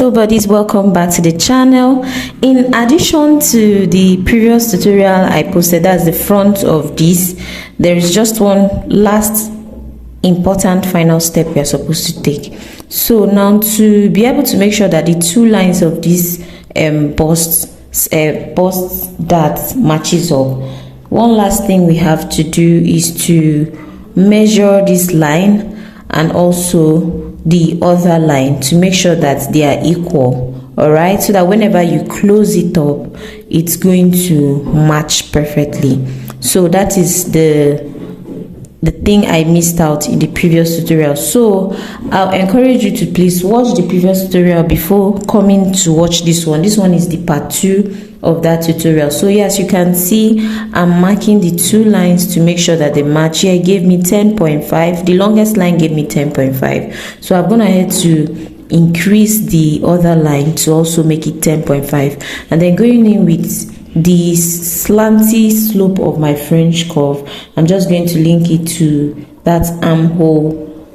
so buddies, welcome back to the channel. In addition to the previous tutorial I posted, that's the front of this, there is just one last important final step we are supposed to take. So now, to be able to make sure that the two lines of this bust that matches up, one last thing we have to do is to measure this line and also the other line to make sure that they are equal. All right, so that whenever you close it up, it's going to match perfectly. So that is the thing I missed out in the previous tutorial. So I'll encourage you to please watch the previous tutorial before coming to watch this one. This one is the part 2 of that tutorial. So yes, you can see I'm marking the two lines to make sure that they match. Here it gave me 10.5, the longest line gave me 10.5, so I've gone ahead to increase the other line to also make it 10.5, and then going in with the slanty slope of my French curve, I'm just going to link it to that armhole,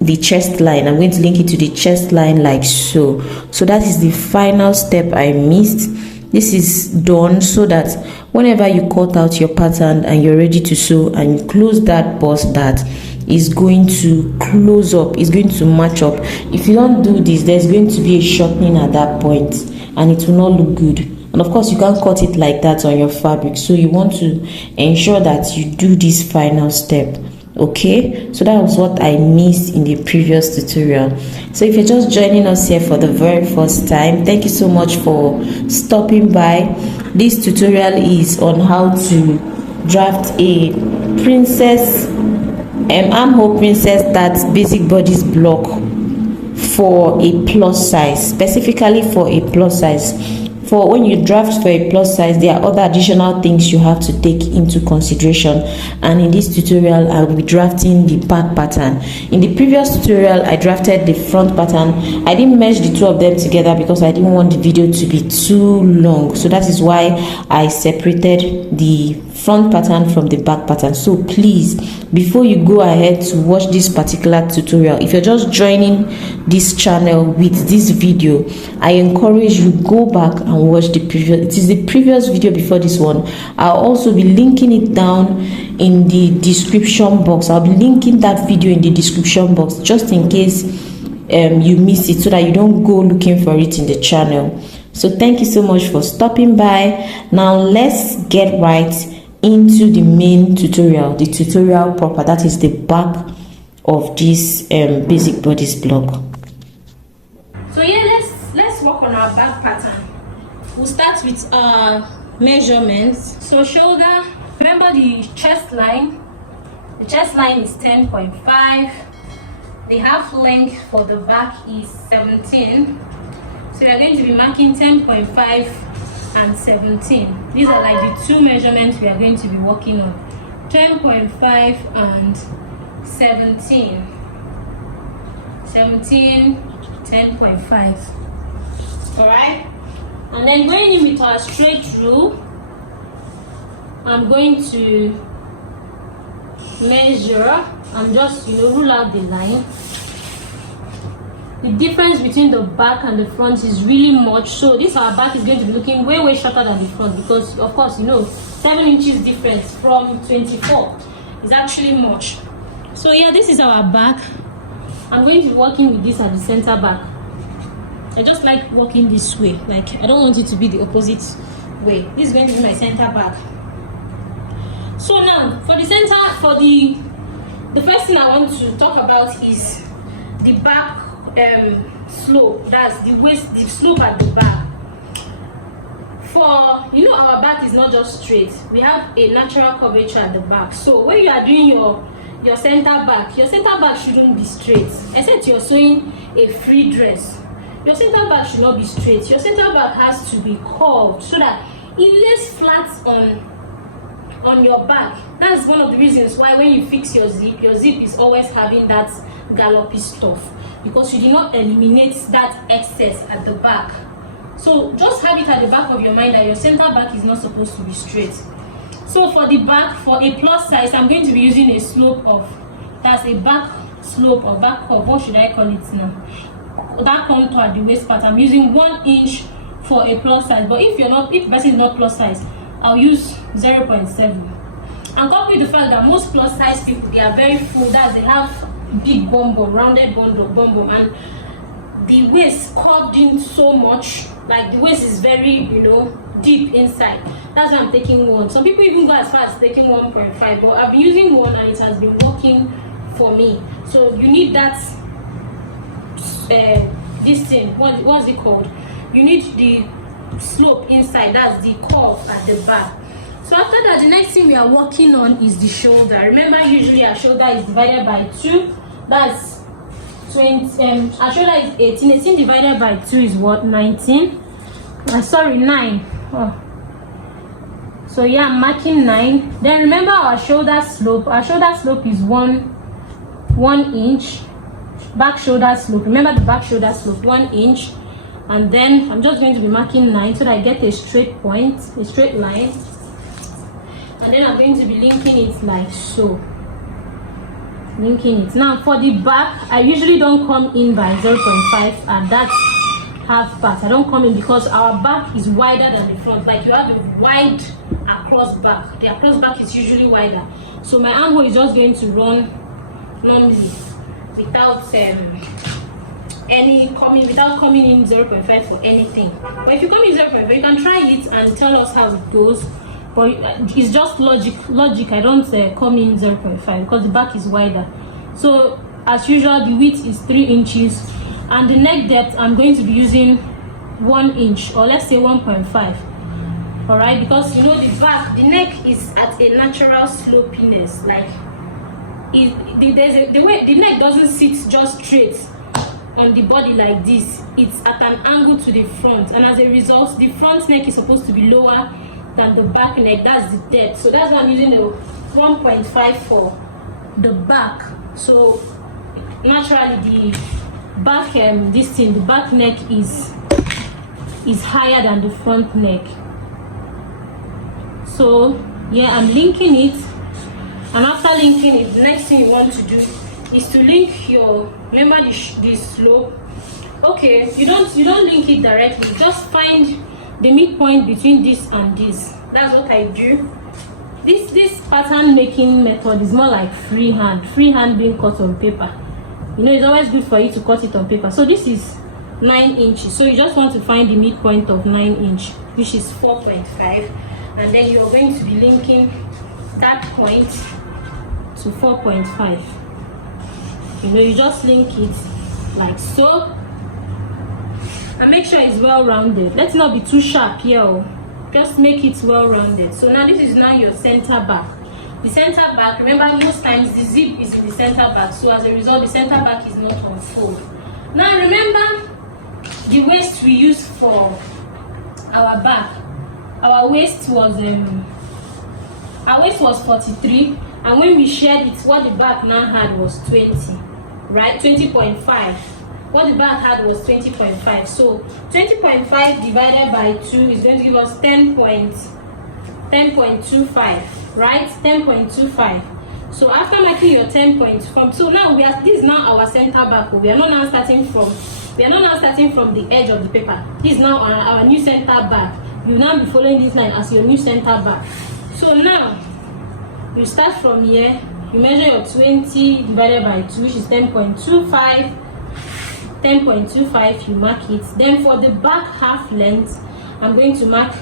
the chest line. I'm going to link it to the chest line like so. So that is the final step I missed. This is done so that whenever you cut out your pattern and you're ready to sew and you close that bust, that is going to close up, is going to match up. If you don't do this, there's going to be a shortening at that point and it will not look good. And of course, you can't cut it like that on your fabric, so you want to ensure that you do this final step. Okay, so that was what I missed in the previous tutorial. So if you're just joining us here for the very first time, thank you so much for stopping by. This tutorial is on how to draft a princess armhole princess that's basic bodice block for a plus size, specifically for a plus size. For when you draft for a plus size, there are other additional things you have to take into consideration, and in this tutorial I will be drafting the back pattern. In the previous tutorial I drafted the front pattern. I didn't merge the two of them together because I didn't want the video to be too long, so that is why I separated the front pattern from the back pattern. So please, before you go ahead to watch this particular tutorial, if you're just joining this channel with this video, I encourage you go back and watch the previous. It is the previous video before this one. I'll also be linking it down in the description box. I'll be linking that video in the description box just in case you miss it, so that you don't go looking for it in the channel. So thank you so much for stopping by. Now let's get right into the main tutorial, the tutorial proper, that is the back of this basic bodice block. So yeah, let's work on our back pattern. We'll start with our measurements. So shoulder, remember the chest line. The chest line is 10.5. The half length for the back is 17. So we are going to be marking 10.5 and 17. These are like the two measurements we are going to be working on. 10.5 and 17. 10.5. Alright? And then going in with our straight rule, I'm going to measure and just rule out the line. The difference between the back and the front is really much, so this our back is going to be looking way shorter than the front, because of course 7 inches difference from 24 is actually much. So yeah, this is our back. I'm going to be working with this at the center back. I just like working this way, like I don't want it to be the opposite way. This is going to be my center back. So now for the center, for the first thing I want to talk about is the back slope. That's the slope at the back. For our back is not just straight, we have a natural curvature at the back. So when you are doing your center back shouldn't be straight, except you're sewing a free dress. Your center back should not be straight. Your center back has to be curved so that it lays flat on your back. That's one of the reasons why when you fix your zip is always having that gallopy stuff, because you did not eliminate that excess at the back. So just have it at the back of your mind that your center back is not supposed to be straight. So for the back, for a plus size, I'm going to be using a slope of, that's a back slope or back curve, what should I call it now? that contour at the waist part, I'm using 1 inch for a plus size. But if the person is not plus size, I'll use 0.7. And coupled with the fact that most plus size people, they are very full, that they have big bum bum, rounded bum bum, and the waist curved in so much, like the waist is very, deep inside. That's why I'm taking 1. Some people even go as far as taking 1.5, but I've been using 1 and it has been working for me. So you need that this thing, what's it called? You need the slope inside, that's the curve at the back. So after that, the next thing we are working on is the shoulder. Remember, usually our shoulder is divided by 2. That's 20. Our shoulder is 18. 18 divided by 2 is what? 19. 9. Oh. So yeah, I'm marking 9. Then remember our shoulder slope. Our shoulder slope is 1 inch. Back shoulder slope. Remember the back shoulder slope, 1 inch. And then I'm just going to be marking 9 so that I get a straight point, a straight line. And then I'm going to be linking it like so. Linking it. Now for the back, I usually don't come in by 0.5 at that half part. I don't come in because our back is wider than the front. Like you have a wide across back. The across back is usually wider. So my armhole is just going to run normally without without coming in 0.5 for anything. But if you come in 0.5, you can try it and tell us how it goes. But it's just logic. I don't come in 0.5 because the back is wider. So as usual, the width is 3 inches, and the neck depth I'm going to be using 1 inch, or let's say 1.5. All right, because the neck is at a natural slopiness. Like the neck doesn't sit just straight on the body like this. It's at an angle to the front, and as a result, the front neck is supposed to be lower than the back neck. That's the depth. So that's why I'm using the 1.5 for the back. So naturally the back the back neck is higher than the front neck. So yeah, I'm linking it, and after linking it, the next thing you want to do is to link your, remember the slope. Okay, you don't link it directly, just find the midpoint between this and this. That's what I do. This pattern making method is more like freehand being cut on paper. It's always good for you to cut it on paper. So this is 9 inches, so you just want to find the midpoint of 9 inch, which is 4.5, and then you're going to be linking that point to 4.5. You just link it like so, and make sure it's well rounded. Let's not be too sharp here. Just make it well rounded. So now this is now your center back. The center back, remember, most times the zip is in the center back, so as a result the center back is not on fold. Now remember the waist we used for our back. Our waist was 43, and when we shared it, what the back now had was 20, right? 20.5. What the back had was 20.5. So 20.5 divided by 2 is going to give us 10.25, right? 10.25. So after making your 10.5, so now this is now our center back. We are not now starting from the edge of the paper. This is now our new center back. You will now be following this line as your new center back. So now you start from here. You measure your 20 divided by 2, which is 10.25. 10.25, you mark it. Then for the back half length, I'm going to mark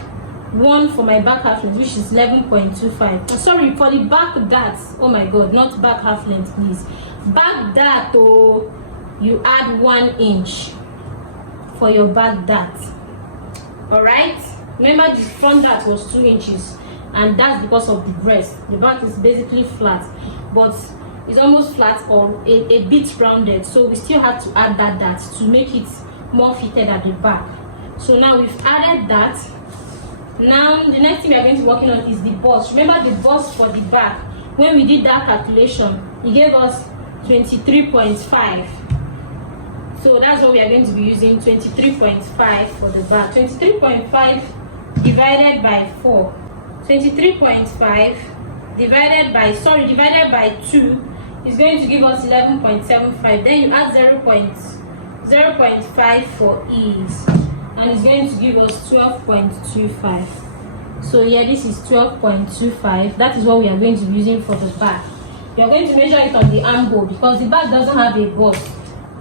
1 for my back half length, which is 11.25. Sorry, for the back dart. Oh my god, not back half length, please. Back dart, you add 1 inch for your back dart. Alright? Remember the front dart was 2 inches, and that's because of the breast. The back is basically flat, but it's almost flat or a bit rounded, so we still have to add that dart to make it more fitted at the back. So now we've added that. Now the next thing we are going to be working on is the bust. Remember the bust for the back, when we did that calculation, it gave us 23.5. So that's what we are going to be using, 23.5 for the back. 23.5 divided by 4. 23.5 divided by 2 is going to give us 11.75. Then you add 0.75 0.5 for ease, and it's going to give us 12.25. So here, this is 12.25. That is what we are going to be using for the back. We are going to measure it on the armhole because the back doesn't have a bust.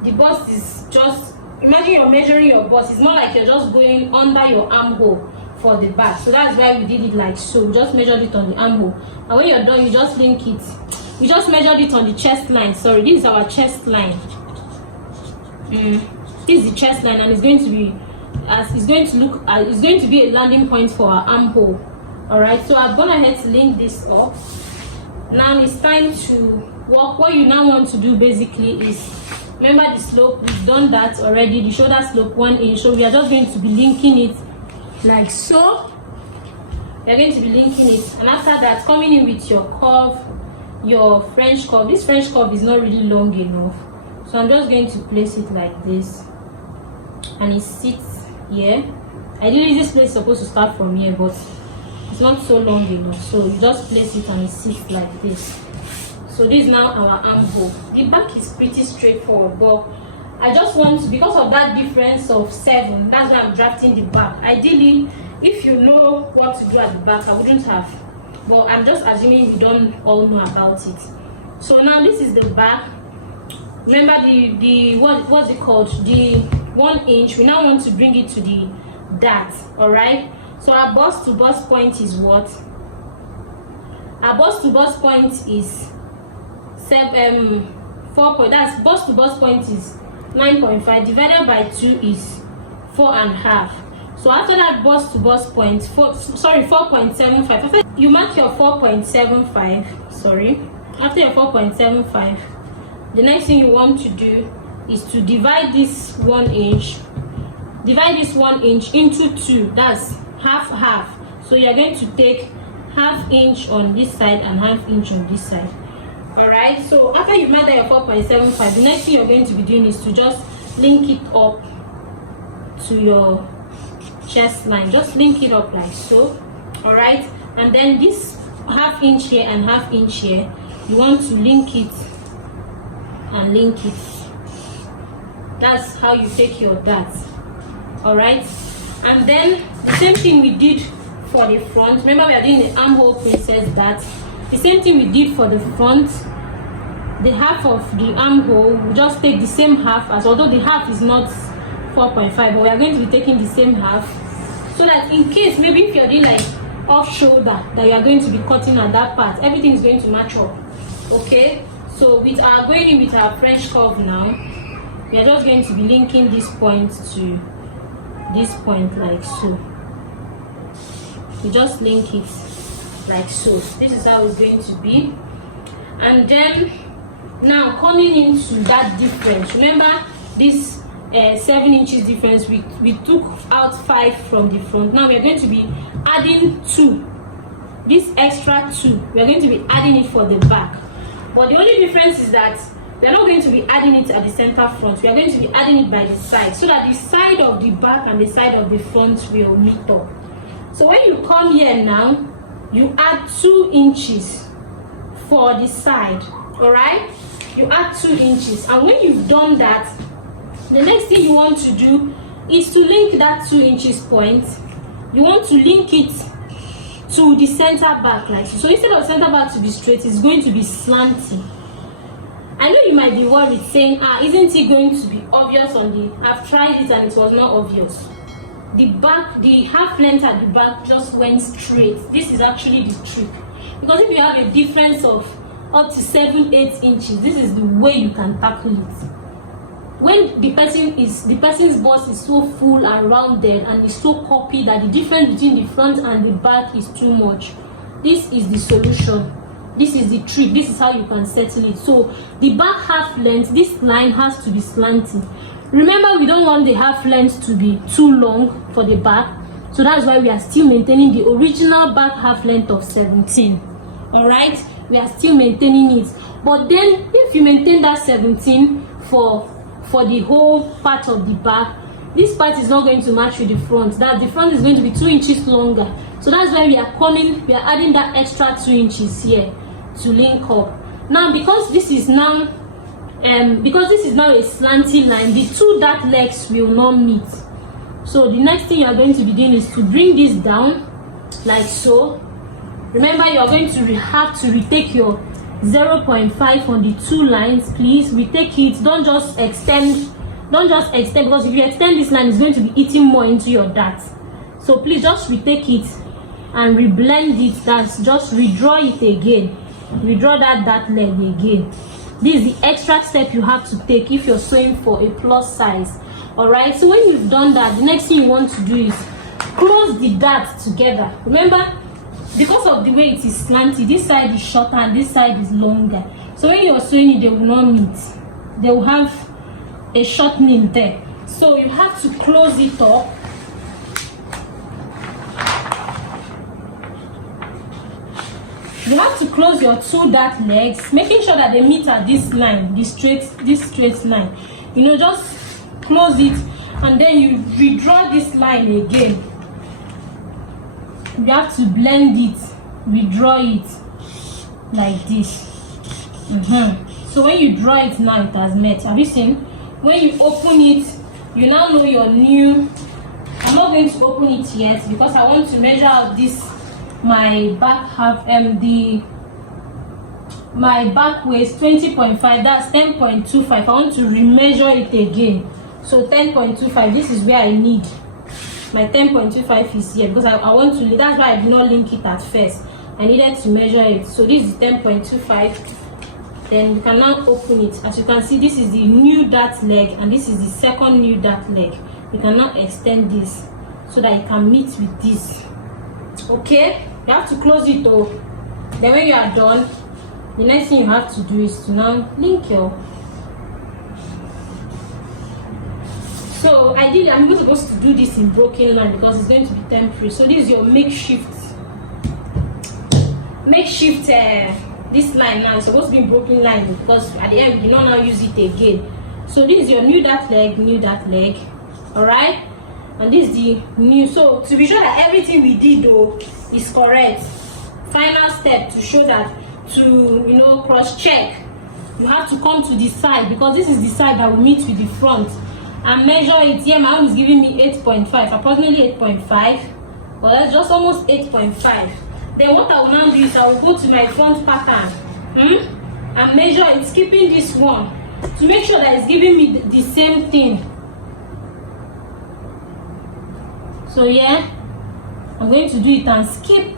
The bust is just, imagine you're measuring your bust. It's more like you're just going under your armhole for the back. So that's why we did it like so. We just measured it on the armhole, and when you're done, you just link it. We just measured it on the chest line. Sorry, this is our chest line. This is the chest line, and it's going to be it's going to be a landing point for our armhole. All right, so I've gone ahead to link this up. Now it's time to work. What you now want to do basically is, remember the slope, we've done that already, the shoulder slope 1 inch. So we are just going to be linking it like so. We're going to be linking it, and after that, coming in with your curve, your French curve. This French curve is not really long enough, so I'm just going to place it like this, and it sits here. Ideally, this place is supposed to start from here, but it's not so long enough, so you just place it and it sits like this. So this is now our armhole. The back is pretty straightforward, but I just want to, because of that difference of 7, that's why I'm drafting the back. Ideally, if you know what to do at the back, I wouldn't have, but I'm just assuming we don't all know about it. So now this is the back. Remember the what's it called, the 1 inch. We now want to bring it to the dart. All right, so our bust to bust point is what? Our bust to bust point is 4 that's bust to bust point is 9.5 divided by 2 is 4.5. So after that bust to bust point, 4.75. After you mark your 4.75, sorry, after your 4.75, the next thing you want to do is to divide this 1 inch. Divide this 1 inch into 2. That's half. So you're going to take ½ inch on this side and ½ inch on this side. All right. So after you measure your 4.75, the next thing you're going to be doing is to just link it up to your chest line. Just link it up like so. All right. And then this ½ inch here and ½ inch here, you want to link it and link it. That's how you take your dart. All right. And then the same thing we did for the front. Remember, we are doing the armhole princess dart. The same thing we did for the front. The half of the armhole, we just take the same half, as although the half is not 4.5, but we are going to be taking the same half, so that in case maybe if you're doing like off shoulder, that you are going to be cutting at that part, everything is going to match up. Okay, so with our going in with our French curve now, we are just going to be linking this point to this point like so. We just link it like so. This is how it's going to be. And then now coming into that difference, remember this 7 inches difference, we took out 5 from the front. Now we are going to be adding 2. This extra 2, we are going to be adding it for the back. But the only difference is that we are not going to be adding it at the center front. We are going to be adding it by the side, so that the side of the back and the side of the front will meet up. So when you come here now, you add 2 inches for the side. All right, you add 2 inches, and when you've done that, the next thing you want to do is to link that 2 inches point. You want to link it to the center back like so. So instead of center back to be straight, it's going to be slanty. I know you might be worried saying, isn't it going to be obvious on the, I've tried it and it was not obvious. The back, the half length at the back just went straight. This is actually the trick, because if you have a difference of up to 7-8 inches, this is the way you can tackle it. When the person's bust is so full and rounded and is so puffy that the difference between the front and the back is too much, this is the solution. This is the trick. This is how you can settle it. So the back half length, this line has to be slanty. Remember, we don't want the half length to be too long for the back, so that's why we are still maintaining the original back half length of 17. All right, we are still maintaining it. But then if you maintain that 17 for the whole part of the back, this part is not going to match with the front. That the front is going to be 2 inches longer. So that's why we are adding that extra 2 inches here to link up. Now, because this is now because this is now a slanty line, the two dart legs will not meet. So the next thing you are going to be doing is to bring this down like so. Remember, you are going to have to retake your 0.5 on the two lines. Please retake it. Don't just extend, because if you extend this line, it's going to be eating more into your dart. So please just retake it and reblend it. That's just redraw it again, redraw that dart leg again. This is the extra step you have to take if you're sewing for a plus size. All right, so when you've done that, the next thing you want to do is close the dart together. Remember, because of the way it is slanty, this side is shorter and this side is longer. So when you're sewing it, they will not meet. They will have a shortening there. So you have to close it up. You have to close your two dart legs, making sure that they meet at this line, this straight line. You know, just close it and then you redraw this line again. You have to blend it, redraw it like this. So when you draw it now, it has met. Have you seen? When you open it, you now know your new. I'm not going to open it yet because I want to measure out this. My back half, my back waist 20.5, that's 10.25. I want to remeasure it again. So 10.25, this is where I need. My 10.25 is here because I want to, that's why I did not link it at first. I needed to measure it. So this is 10.25. Then you can now open it. As you can see, this is the new dart leg and this is the second new dart leg. You can now extend this so that it can meet with this. Okay, you have to close it though. Then when you are done, the next thing you have to do is to now link your. So ideally, I'm supposed to do this in broken line because it's going to be temporary. So this is your makeshift. This line now is supposed to be in broken line because at the end you don't now use it again. So this is your new dart leg, all right. And this is the new. So to be sure that everything we did though is correct, final step to show that, to cross check, you have to come to the side because this is the side that will meet with the front and measure it. Here my own is giving me 8.5, approximately 8.5, but that's just almost 8.5. Then what I will now do is I will go to my front pattern and measure it, skipping this one to make sure that it's giving me the same thing. So yeah, I'm going to do it and skip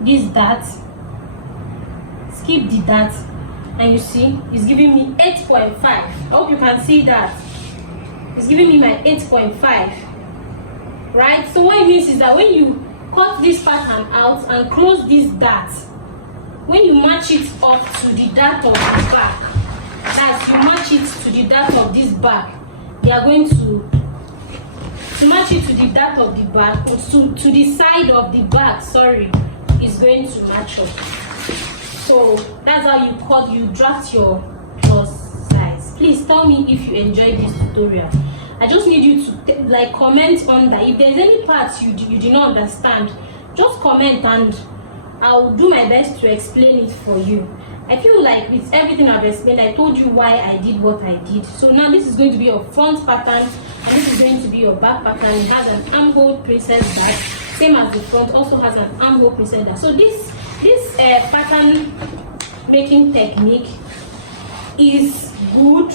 this dart, skip the dart, and you see it's giving me 8.5. I hope you can see that. It's giving me my 8.5, right? So what it means is that when you cut this pattern out and close this dart, when you match it up to the dart of the back, that's you match it to the dart of this back, they are going to match it to the dart of the back, to the side of the back, sorry, is going to match up. So that's how you draft your plus size. Please tell me if you enjoyed this tutorial. I just need you to comment on that. If there's any parts you did not understand, just comment and I'll do my best to explain it for you. I feel like with everything I've explained, I told you why I did what I did. So now this is going to be your front pattern and this is going to be your back pattern. It has an armhole princess back, same as the front, also has an armhole princess back. So this pattern making technique is good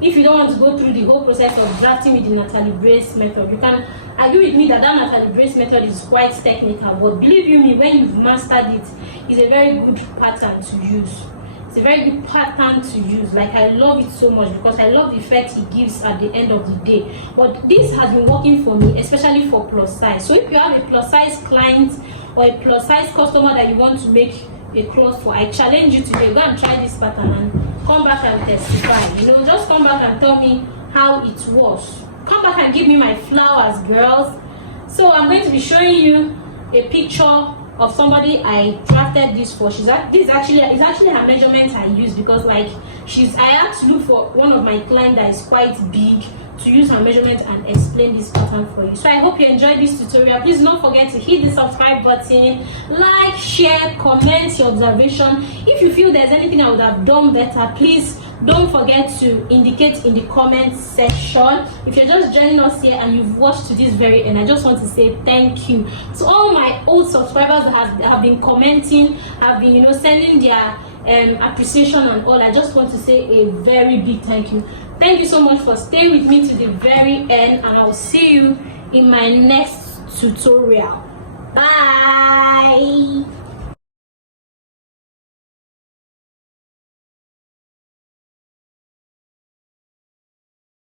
if you don't want to go through the whole process of drafting with the Natalie Brace method. You can agree with me that Natalie Brace method is quite technical, but believe you me, when you've mastered it, it's a very good pattern to use. It's a very good pattern to use. Like, I love it so much because I love the effect it gives at the end of the day. But this has been working for me, especially for plus size. So if you have a plus size client or a plus size customer that you want to make a cloth for, I challenge you today, go and try this pattern and come back and testify. Just come back and tell me how it was. Come back and give me my flowers, girls. So I'm going to be showing you a picture of somebody I drafted this for. This is actually her measurement I used because I had to look for one of my clients that is quite big to use her measurement and explain this pattern for you. So I hope you enjoyed this tutorial. Please don't forget to hit the subscribe button, like, share, comment your observation. If you feel there's anything I would have done better, please don't forget to indicate in the comment section. If you're just joining us here and you've watched to this very end, I just want to say thank you to all my old subscribers that have been commenting, have been, you know, sending their appreciation and all. I just want to say a very big thank you. Thank you so much for staying with me to the very end, and I will see you in my next tutorial. Bye.